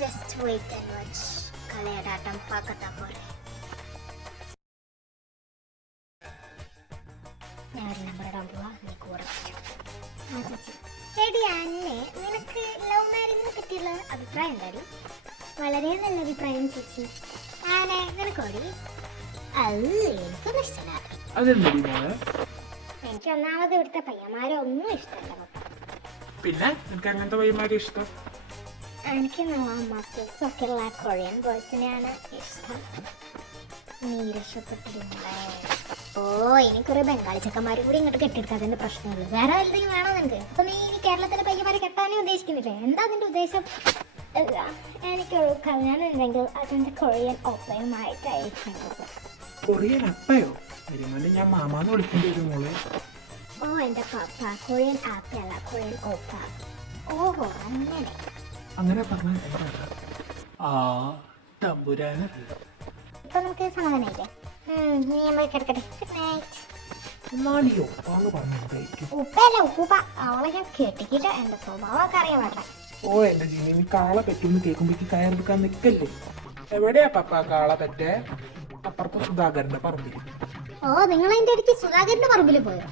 Just wait and watch. കളയടാട്ടം പാക്കത്താ പോലെ. ഞാൻ ഒരു നമ്പർ ഇടാൻ പോവാ, നീ കൂടെ എടി അന്നെ, നിനക്ക് ലവ് മാരേജിനെ പറ്റിയുള്ള അഭിപ്രായം എന്താടി? വളരെ നല്ല അഭിപ്രായം ചേച്ചി. ആനെ നിനക്കോടി? അത് എനിക്കൊന്നും ഇഷ്ടമല്ല. എനിക്ക് ഒന്നാമത് ഇവിടുത്തെ പയ്യന്മാരെ ഒന്നും ഇഷ്ടമല്ല. പിന്നെ എനിക്ക് അങ്ങനത്തെ പയ്യന്മാരെ ഇഷ്ടം? എനിക്ക് മസിൽസ് ഒക്കെ ഉള്ള കൊറിയൻ ബോയ്സിനെയാണ് ഇഷ്ടം. നീ രക്ഷപ്പെട്ടിരുന്നേ. ഓ, ഇനി കുറെ ബംഗാളി ചെക്കന്മാരും കൂടി ഇങ്ങോട്ട് കെട്ടിയെടുക്കാതെ പ്രശ്നമുള്ളൂ. വേറെ എന്തെങ്കിലും വേണോ നിനക്ക്? അപ്പൊ നീ കേരളത്തിലെ പയ്യന്മാരെ കെട്ടാനേ ഉദ്ദേശിക്കുന്നില്ലേ? എന്താ നിന്റെ ഉദ്ദേശം? എനിക്കൊരു കല്യാണം ഉണ്ടെങ്കിൽ അതെന്റെ കൊറിയൻ ഒപ്പയുമായിട്ടായിരിക്കും. കൊറിയൻ അപ്പയോ? ഞാൻ മാമാന്ന് വിളിക്കേണ്ടി വരും മോളെ. ഓ എന്റെ പപ്പ, കൊറിയൻ ആപ്പയല്ല, കൊറിയൻ ഓപ്പ. ഓഹോ, അങ്ങനെ പറഞ്ഞ തമ്പുരാനല്ല. ഇപ്പൊ നമുക്ക് സമാധാനായില്ലേ? നീ നമ്മൾ കിടക്കട്ടെ. Good night. ഉപ്പല്ല ഉപ്പൂപ്പ. അവളെ ഞാൻ കെട്ടിക്കിട്ട് എന്റെ സ്വഭാവമൊക്കെ അറിയാൻ പാടില്ല. ഓ എന്റെ ജീനി, നീ കാള പറ്റുമെന്ന് കേൾക്കുമ്പോ കയറെടുക്കാൻ നിക്കല്ലേ. എവിടെയാ പപ്പ കാള പറ്റേ? അപ്പുറത്തെ സുധാകരന്റെ പറമ്പിൽ. ഓ, നിങ്ങൾ എന്റെ അടുത്ത് സുധാകരന്റെ പറമ്പിൽ പോയോ?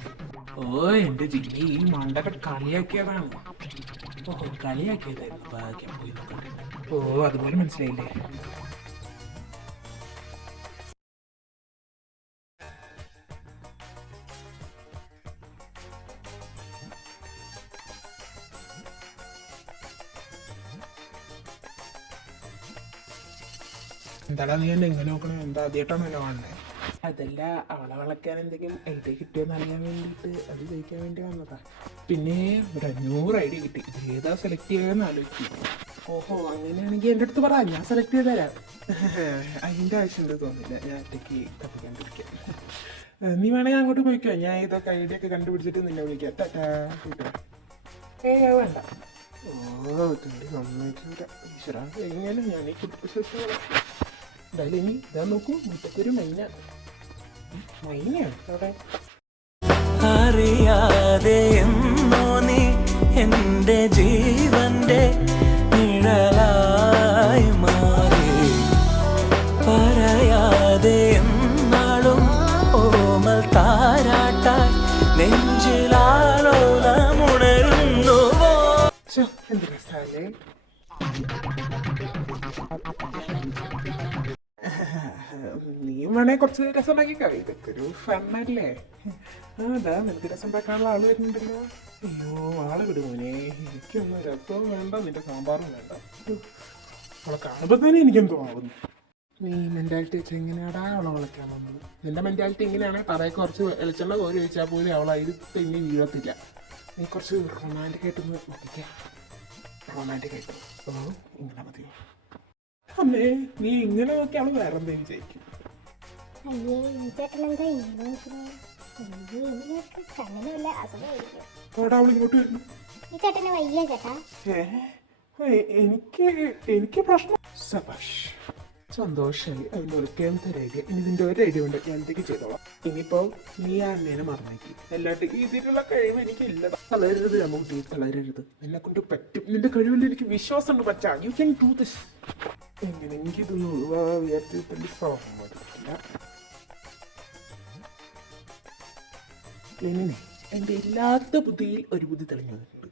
ഓ എന്റെ ജില്ലി, ഈ മണ്ടൊക്കെ കളിയാക്കിയതാണ്. ഓഹോ, കളിയാക്കിയതായിരുന്നു. ഭാഗ്യം പോയി. ഓ, അതുപോലെ മനസ്സിലായില്ലേ? എന്താടാ നീ എന്നെ എങ്ങനെ നോക്കണേ? എന്താ ആദ്യമായിട്ടാണല്ലോ കാണണേ? അതല്ല, അവളെ വളയ്ക്കാൻ എന്തെങ്കിലും ഐഡിയ കിട്ടിയോന്ന് അറിയാൻ വേണ്ടിയിട്ട് അത് ചോദിക്കാൻ വേണ്ടി വന്നതാ. പിന്നെ ഒരു 500 ഐഡിയ കിട്ടി. ഇത് ഏതാ സെലക്ട് ചെയ്യാന്ന് ആലോചിക്കും. ഓഹോ, അങ്ങനെയാണെങ്കിൽ എൻ്റെ അടുത്ത് പറ, ഞാൻ സെലക്ട് ചെയ്ത് തരാം. അതിൻ്റെ ആവശ്യമുണ്ട് തോന്നില്ല, ഞാൻ ഒറ്റയ്ക്ക് തപ്പിക്കണ്ടിരിക്കാം. നീ വേണമെങ്കിൽ അങ്ങോട്ട് പോയിക്കോ, ഞാൻ ഇതൊക്കെ ഐഡിയ ഒക്കെ കണ്ടുപിടിച്ചിട്ട് നിന്നെ വിളിക്കാം. ടാറ്റാ. വേണ്ട. ഓ, തുണ്ടി നന്നായിട്ട് ഈശ്വര, എങ്ങനെ ഞാൻ ഈ കുട്ടി എന്തായാലും ഇനി ഇതാ നോക്കൂ, മുറ്റത്തൊരു മൈനയാണ്. അവിടെ അറിയാതെ നീ എന്റെ ജീവന്റെ നിഴലായി മാറി, പറയാതെ എന്നാളും ഓമൽ താരാട്ടായി നെഞ്ചിലാലോലമുണരുന്നുവോ. എന്ത് രസാലേ. നീയും വേണേ കുറച്ച് രസം ഉണ്ടാക്കിക്കോ. ഇതൊക്കെ ഒരു ഫണ്ണല്ലേ? അതാ നിനക്ക് രസം ഉണ്ടാക്കാനുള്ള ആള് വരുന്നുണ്ടല്ലോ. അയ്യോ, ആള് വിടുമോനെ. എനിക്കൊന്നും രസവും വേണ്ട, നിന്റെ സാമ്പാറും വേണ്ട. അവളെ കാണുമ്പോ തന്നെ എനിക്കെന്തോ ആവുന്നു. നീ മെന്റാലിറ്റി വെച്ച് എങ്ങനെയാടാ അവളെ വിളക്കാൻ വന്നത്? നിന്റെ മെന്റാലിറ്റി ഇങ്ങനെയാണെങ്കിൽ പറയൊക്കെ കുറച്ച് വെളിച്ചെണ്ണ കോരി വെച്ചാൽ പോലും അവൾ അതിൽ തെന്നി വീഴത്തില്ല. നീ കുറച്ച് റൊമാൻറ്റിക് ആയിട്ടൊന്ന് നോക്കിക്കേ. റൊമാൻറ്റിക് ആയിട്ട്. ഓ, ഇങ്ങനെ മതിയോ? അമ്മേ, നീ ഇങ്ങനെ നോക്കി അവള് വേറെ എന്തെങ്കിലും ചെയ്യിക്കും. അവളിങ്ങോട്ട് വരുന്നു. എനിക്ക് പ്രശ്നം. സബാഷ്, സന്തോഷമായി. അതിൻ്റെ ഒരിക്കലത്തെ ഒരു ഐഡിയ. ഇനി നിന്റെ ഒരു ഐഡിയ ഉണ്ട്, ഞാൻ എന്തൊക്കെ ചെയ്തോളാം. ഇനിയിപ്പോ നീ ആ അന്നേനെ മറന്നേക്ക്. അല്ലാണ്ട് ഇതിലുള്ള കഴിവ് എനിക്കില്ല. തളരരുത് അമ്മൂട്ടി, തളരരുത്. എന്നെ കൊണ്ട് പറ്റും. നിന്റെ കഴിവിൽ എനിക്ക് വിശ്വാസമുണ്ട്. പറ്റാ, യു ക്യാൻ ഡു ദിസ്. എങ്ങനെയെങ്കിൽ ഇതൊന്നും ഒഴിവാക്കിയിട്ടില്ല. ലെനിനെ, എൻ്റെ ഇല്ലാത്ത ബുദ്ധിയിൽ ഒരു ബുദ്ധി തെളിഞ്ഞു വന്നിട്ടുണ്ട്.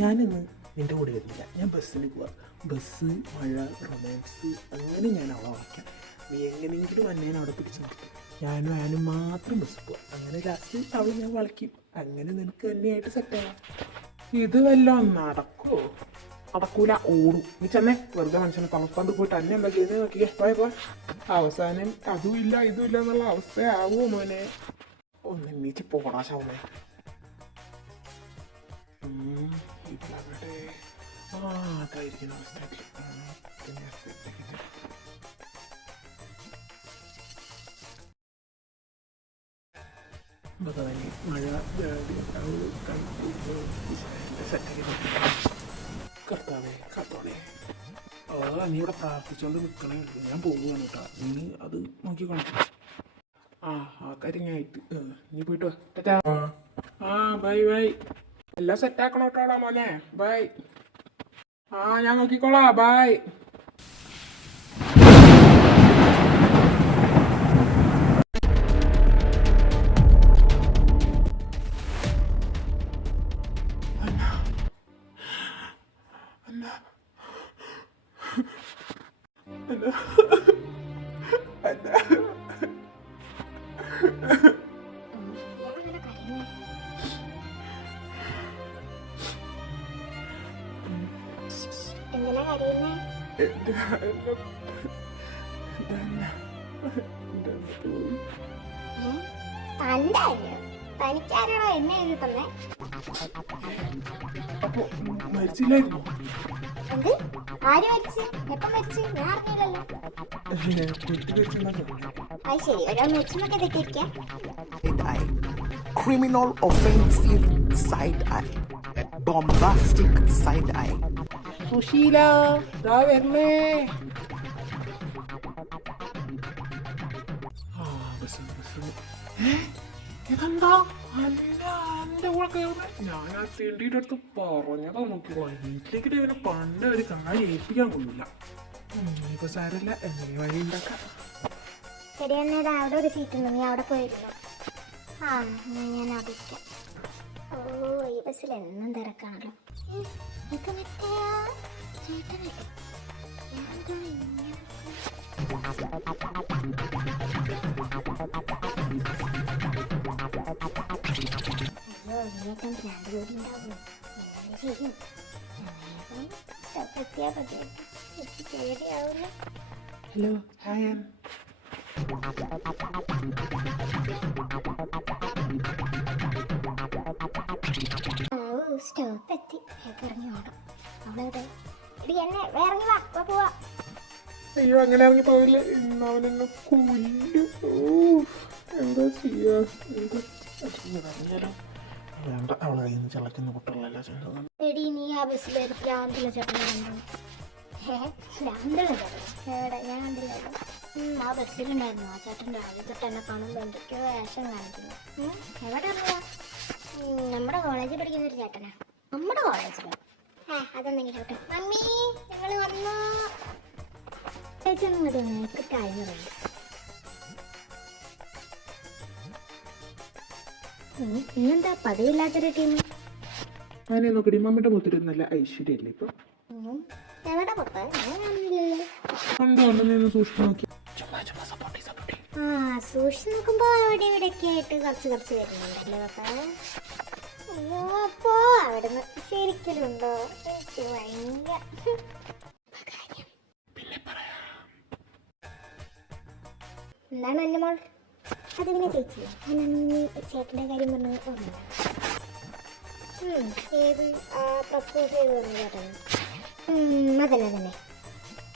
ഞാനിന്ന് നിന്റെ കൂടെ വരുന്നില്ല. ഞാൻ ബസ്സിന് പോവാം. ബസ്, മഴ, റൊമാൻസ്, അങ്ങനെ ഞാൻ അവളെ വളയ്ക്കാം. നീ എങ്ങനെയെങ്കിലും അന്നേനെ അവിടെ പിടിച്ചു നിർത്തും. ഞാനും മാത്രം ബസ് പോവാം. അങ്ങനെ ലാസ്റ്റ് അവൾ ഞാൻ വളയ്ക്കും. അങ്ങനെ നിനക്ക് തന്നെയായിട്ട് സെറ്റാവാം. ഇത് വല്ലതും നടക്കുമോ? നടക്കൂല, ഓടും. നീ ചെന്നേ, വെറുതെ മനുഷ്യനെ തളർത്താണ്ട് പോയിട്ട് അന്നെ എന്താ ചെയ്ത് നോക്കിയേ. പോയ അവസാനം അതും ഇല്ല ഇതും ഇല്ല എന്നുള്ള അവസ്ഥയാവുമോ മോനെ? ഒന്ന് എണ്ണീച്ച് പോടാ ശവമേ. ഇവിടെ അതായിരിക്കുന്ന അവസ്ഥ. മഴ കർത്താവേ, കാത്തോളേ. നീ ഇവിടെ പ്രാർത്ഥിച്ചോണ്ട് നിൽക്കണേ ഉള്ളൂ. ഞാൻ പോവുകയാണ് കേട്ടോ. നീ അത് നോക്കിക്കോണം. ആ കാര്യങ്ങായിട്ട് നീ പോയിട്ട് വാ. Bye bye. എല്ലാം സെറ്റാക്കണം കേട്ടോടാ മോനെ. ബൈ. ഞാൻ നോക്കിക്കോളാം. ബൈ. ഇയാളെങ്ങനെ കരയുന്നേ? എന്തിനാ കരയുന്നേ? തന്റെ അല്ലേ? തനിക്കാരാണോ എന്നെ എഴുതി തന്നെ? അപ്പൊ മരിച്ചില്ലായിരുന്നു? എന്ത്? ആര് മരിച്ച്? എപ്പം മരിച്ച്? ഞാൻ അറിഞ്ഞില്ലല്ലോ. അത് ശരി, ഒരാൾ മരിച്ചെന്നൊക്കെ തെറ്റിയിരിക്കാം. Side eye, criminal offensive side eye, bombastic side eye. Susheela ദാ വരണേ. ഇതെന്താ അല്ല എന്റെ കൂടെ കയറുന്നേ? ഞാൻ ആ തെണ്ടിയുടെ അടുത്ത് പറഞ്ഞതാ നോക്കിക്കോ, വീട്ടിലേക്ക് ഇവനെ പണ്ട് ഒരു കാര്യം ഏൽപ്പിക്കാൻ കൊള്ളില്ല. ഇപ്പൊ സാരല്ല, എങ്ങനെ വഴി ഉണ്ടാക്കാം. ശരി തന്നെ, അവിടെ ഒരു സീറ്റ് ഉണ്ട്, നീ അവിടെ പോയിരുന്നു. ആ ഞാൻ അവിടെ ഇരിക്കാം. ഓ ഈ ബസ്സിൽ എന്നും തിരക്കാണല്ലോ. ഇത് മറ്റേ ചേട്ടനല്ലേ? ഞാനെന്തോ ഇങ്ങനെ അയ്യോ ഇതിനേക്കാൻ ഭ്രാന്ത് കൂടി ഉണ്ടാവും. എങ്ങനെ ചെയ്യും? വേഗം സ്റ്റോപ്പ് എത്തിയാൽ മതിയായിട്ട്. എനിക്ക് പേടിയാവില്ല. Hello hi Ann. സ്റ്റോപ്പ് എത്തി. ഇറങ്ങി ഓടാം. അവളെവിടെ? ഇടി എന്നെ ഇറങ്ങി വാ, പോവാ. അയ്യോ അങ്ങനെ ഇറങ്ങി പോവില്ല, ഇന്ന് അവനെന്നെ കൊല്ലും. എന്താ ചെയ്യാ? വേണ്ട, അവളെ കയ്യിൽ നിന്ന് ചളക്കുന്ന കുട്ടികളല്ല ചെയ്യുന്നത്. എടി നീ ആ ബസ്സിലൊരു ഭ്രാന്തിലെ ചേട്ടനെ കണ്ടു? ഭ്രാന്തിലെ ചേട്ടൻ എവിടെ? ഞാൻ കണ്ടില്ലല്ലോ. ആ ബസ്സിലുണ്ടായിരുന്നു ആ ചേട്ടൻ. രാവിലെ തൊട്ട് എന്നെ കാണുമ്പോൾ എന്തൊക്കെയോ വേഷം കാണിക്കുന്നു. എവിടെ അറിയാ? നമ്മുടെ കോളേജിൽ പഠിക്കുന്ന ഒരു ചേട്ടനാ. നമ്മുടെ കോളേജിലോ? അതെന്തെങ്കിലും കേട്ടോ. മമ്മി ഞങ്ങൾ വന്നു. ചേച്ചി ഒന്നും മതി, എനിക്ക് കാര്യം പറയും. ഇന്നെന്താ പതിവില്ലാത്തൊരു ടീം? അങ്ങനെ നോക്കടി, മമ്മിയുടെ മുത്തിരി നല്ല ഐശ്വര്യല്ലേ ഇപ്പൊ? എവിടെ പപ്പ? ഞാൻ കാണുന്നില്ലല്ലോ. എന്തുകൊണ്ട് നിന്ന് സൂക്ഷിച്ചു നോക്കി? സപ്പോർട്ടി. ആ സൂക്ഷിച്ച് നോക്കുമ്പോ അവിടെ ഇവിടെയൊക്കെ ആയിട്ട് കുറച്ച് വരുന്നുണ്ടല്ലേ പപ്പ? അയ്യോ അപ്പോ അവിടുന്ന് ശരിക്കലുണ്ടോ? എനിക്ക് ഭയങ്കര പിന്നെ പറയാം. എന്താണ് എൻ്റെ മോൾ? അത് പിന്നെ ചേച്ചി ഞാനന്ന് ചേട്ടൻ്റെ കാര്യം പറഞ്ഞ് ഓർമ്മ. ഏത് പ്രപ്പോസ് ചെയ്ത് പറഞ്ഞു ചേട്ടൻ? അതന്നെ.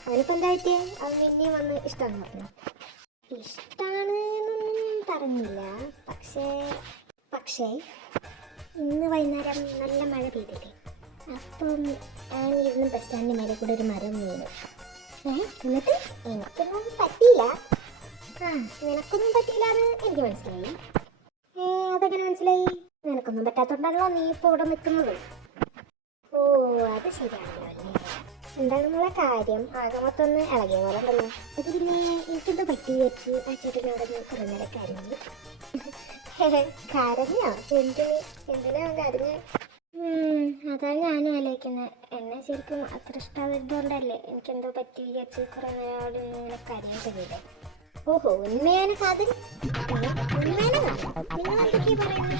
അവനിപ്പോൾ എന്താ പറ്റിയേ? അവൻ പിന്നെയും വന്ന് ഇഷ്ടമാണെന്ന് പറഞ്ഞു. ഇഷ്ടമാണെന്നൊന്നും പറഞ്ഞില്ല. പക്ഷേ ഇന്ന് വൈകുന്നേരം നല്ല മഴ പെയ്തില്ലേ? അപ്പം ഞാൻ ഇരുന്ന് ബസ് സ്റ്റാൻഡിന് മേലെ കൂടെ ഒരു മരം വീണു. എന്നിട്ട് എനിക്കൊന്നും പറ്റിയില്ല. നിനക്കൊന്നും പറ്റിയില്ലാന്ന് എനിക്ക് മനസ്സിലായി. അതെങ്ങനെ മനസ്സിലായി? നിനക്കൊന്നും പറ്റാത്തോണ്ടാണല്ലോ നീ ഇപ്പോൾ ഇവിടെ നിൽക്കുന്നത്. ഓ അത് ശരിയാണല്ലോ അല്ലേ? എന്താണെന്നുള്ള കാര്യം ആകെ മൊത്തം ഒന്ന് ഇളകിയ പോലെ ഉണ്ടല്ലോ. അത് പിന്നെ എനിക്കെന്താ പറ്റി വെച്ച് ആ ചേട്ടനോട് കുറേ നേരം കരഞ്ഞു. കരഞ്ഞോ? എന്തിനാ കരഞ്ഞ്? അതാണ് ഞാനും ആലോചിക്കുന്നത്. എന്നെ ശരിക്കും അത്ര ഇഷ്ടമായതുകൊണ്ടല്ലേ എനിക്കെന്തോ പറ്റി വിചാരിച്ച് കുറേ നേരം അവിടെ നിന്ന് ഇങ്ങനെ കരയൊക്കെ ചെയ്തേ. ഓഹോ ഉണ്മയാണ് കാതൽ. നിങ്ങളെന്തൊക്കെയാ പറയുന്നത്?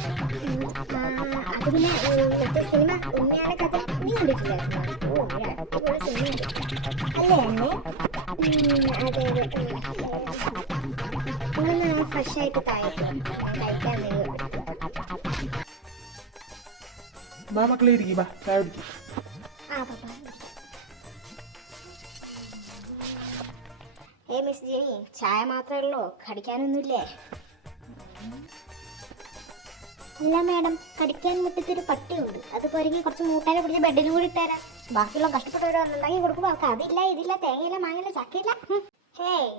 അത് പിന്നെ മറ്റേ സിനിമ ഉണ്മയാണ് കാതൽ നീ കണ്ടിട്ടില്ലായിരുന്നു? ഓ അടിപൊളി സിനിമ അല്ലേ എന്നെ? അതെ നിങ്ങളൊന്ന് ഫ്രഷായിട്ട് താഴേക്ക് കഴിക്കാൻ വരും. ബാ മക്കളെ ഇരിക്കും, ബാ ചായ കുടിക്കും. പപ്പ. മിസ് ജിനി ചായ മാത്രമേ ഉള്ളൂ, കടിക്കാനൊന്നുമില്ലേ? അല്ല മാഡം, കടിക്കാൻ മുറ്റത്തൊരു പട്ടിയുണ്ട്. അത് പൊരുങ്ങി കുറച്ച് മൂട്ടാനെ പിടിച്ച് ബെഡിലും കൂടി ഇട്ടുതരാം. ബാക്കിയുള്ള കഷ്ടപ്പെട്ടവർ വന്നുണ്ടാക്കി കൊടുക്കുമ്പോൾ അവർക്ക് അതില്ല ഇതില്ല തേങ്ങയില്ല മാങ്ങയില്ല ചക്കയില്ല.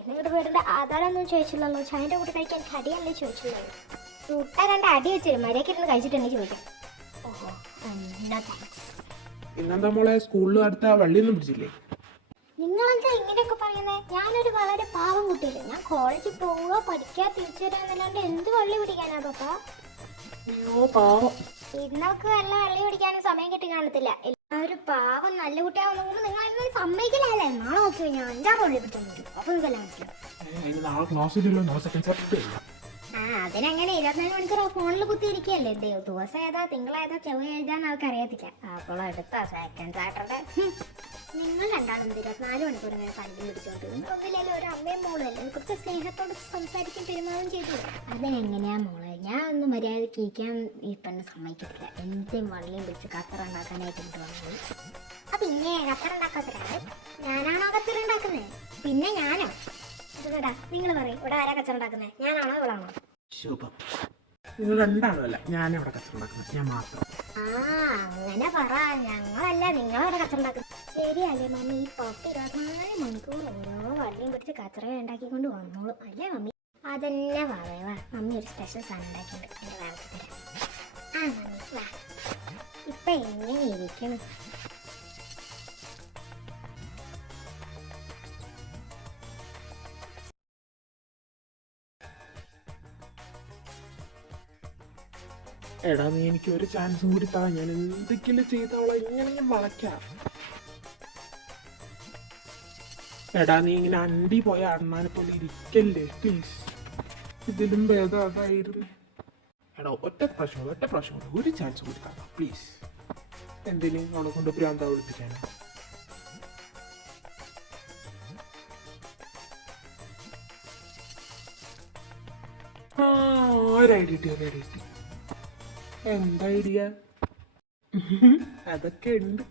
നിങ്ങളുടെ വീടിൻ്റെ ആധാരമൊന്നും ചോദിച്ചില്ലല്ലോ. ചായൻ്റെ കൂടെ കഴിക്കാൻ കടിയല്ലേ ചോദിച്ചില്ലല്ലോ. മുട്ട 2 അടി വെച്ചിരും മര്യാദയ്ക്കിരുന്ന് കഴിച്ചിട്ടുണ്ടെങ്കിൽ ചോദിക്കും. ഓഹോ നോ താങ്ക്സ്. ഇന്നെന്താ മോളെ സ്കൂളിൽ അടുത്ത വള്ളിയൊന്നും പിടിച്ചില്ലേ? നിങ്ങളെന്താ ഇങ്ങനെയൊക്കെ പറയുന്നത്? ഞാനൊരു വളരെ പാവം കുട്ടിയില്ല. ഞാൻ കോളേജിൽ പോവുക, പഠിക്കുക, തിരിച്ചു വരിക എന്നല്ലാണ്ട് എന്ത് വള്ളി പിടിക്കാനാ പപ്പ? അയ്യോ പാവം. ഇന്നൊക്കെ വല്ല വള്ളി പിടിക്കാനും സമയം കിട്ടി കാണത്തില്ല. ആ ഒരു പാവം നല്ല കുട്ടിയാവുന്ന കൊണ്ട് നിങ്ങൾ അതിനൊരു സമ്മതിക്കില്ലല്ലേ. നാളെ നോക്കി ഞാൻ 5-6 ഉള്ളിൽ പിടിച്ചാൽ വരും. അപ്പൊ നിങ്ങൾക്കെല്ലാം മനസ്സിലാവും. അതിന് നാളെ ക്ലാസ് ഇല്ലല്ലോ, നാളെ സെക്കൻഡ് സാറ്റർഡേ ഇല്ല. ആ അതിനങ്ങനെ 24 മണിക്കൂർ ഫോണിൽ കുത്തിയിരിക്കുകയല്ലേ. ദിവസം ഏതാ തിങ്കൾ ഏതാ ചൊവ്വ എഴുതാന്ന് അവർക്ക് അറിയത്തില്ല. അപ്പോൾ അടുത്ത സെക്കൻഡ് സാറ്റർഡേ നിങ്ങൾ രണ്ടാളും 24 മണിക്കൂർ ഇങ്ങനെ കണ്ടും പിടിച്ചോണ്ട് നിങ്ങൾ ഒന്നില്ലല്ലോ ഒരു അമ്മയും മോളും അല്ലേ. കുറച്ച് സ്നേഹത്തോട് സംസാരിക്കും പെരുമാറും ചെയ്തു. അതിനെങ്ങനെയാ മോളെ, ഞാൻ ഒന്ന് മര്യാദയ്ക്ക് ഇരിക്കാൻ ഈ പെണ്ണ് സമ്മതിക്കത്തില്ല. എന്തും വള്ളിയും പിടിച്ച് കച്ചറ ഉണ്ടാക്കാനായിട്ട് ഇട്ട് വന്നത്. പിന്നെ കച്ചറ ഉണ്ടാക്കാത്തരാണ് ഞാനാണോ കച്ചറ ഉണ്ടാക്കുന്നത്? പിന്നെ ഞാനോ? കേട്ടാ നിങ്ങൾ പറയും ഇവിടെ ആരാ കച്ചറ ഉണ്ടാക്കുന്നത്, ഞാനാണോ ഇവളാണോ? ശുഭം, നിങ്ങൾ രണ്ടാണോ? അല്ല, ഞാനവിടെ കച്ചറുണ്ടാക്കുന്നത്, ഞാൻ മാത്രം. ആ അങ്ങനെ പറ, ഞങ്ങളല്ല നിങ്ങളവിടെ കച്ചറ ഉണ്ടാക്കുന്നത്. ശരിയല്ലേ മമ്മി? ഈ 24 മണിക്കൂർ ഓരോ വള്ളിയും പിടിച്ച് കച്ചറ ഉണ്ടാക്കിക്കൊണ്ട് വന്നോളൂ അല്ലേ മമ്മി? അതന്നെ വാ മമ്മി ഒരു സ്പെഷ്യൽ സാധനം ഉണ്ടാക്കിയിട്ടുണ്ട്, എൻ്റെ വാഴത്ത് തരാം. ആ മമ്മി വാ. ഇപ്പൊ എങ്ങനെ ഇരിക്കണം? എടാ, നീ എനിക്ക് ഒരു ചാൻസും കൂടി താ. ഞാൻ എന്തെങ്കിലും ചെയ്തവളെ ഇങ്ങനെ വളയ്ക്കാം. എടാ, നീ ഇങ്ങനെ അണ്ടി പോയ അണ്ണാനെ പോലെ ഇരിക്കല്ലേ പ്ലീസ്. ഇതിലും ഭേദം അതായിരുന്നു. എടാ, ഒറ്റ പ്രാവശ്യം ഒരു ചാൻസ് കൂടി താ പ്ലീസ്. എന്തിന് അവളെ കൊണ്ട് ഭ്രാന്ത വിളിപ്പിക്കാനോ? ഒരു ഐഡിയ കിട്ടി. എന്താ ഐഡിയ? അതൊക്കെ ഉണ്ട്.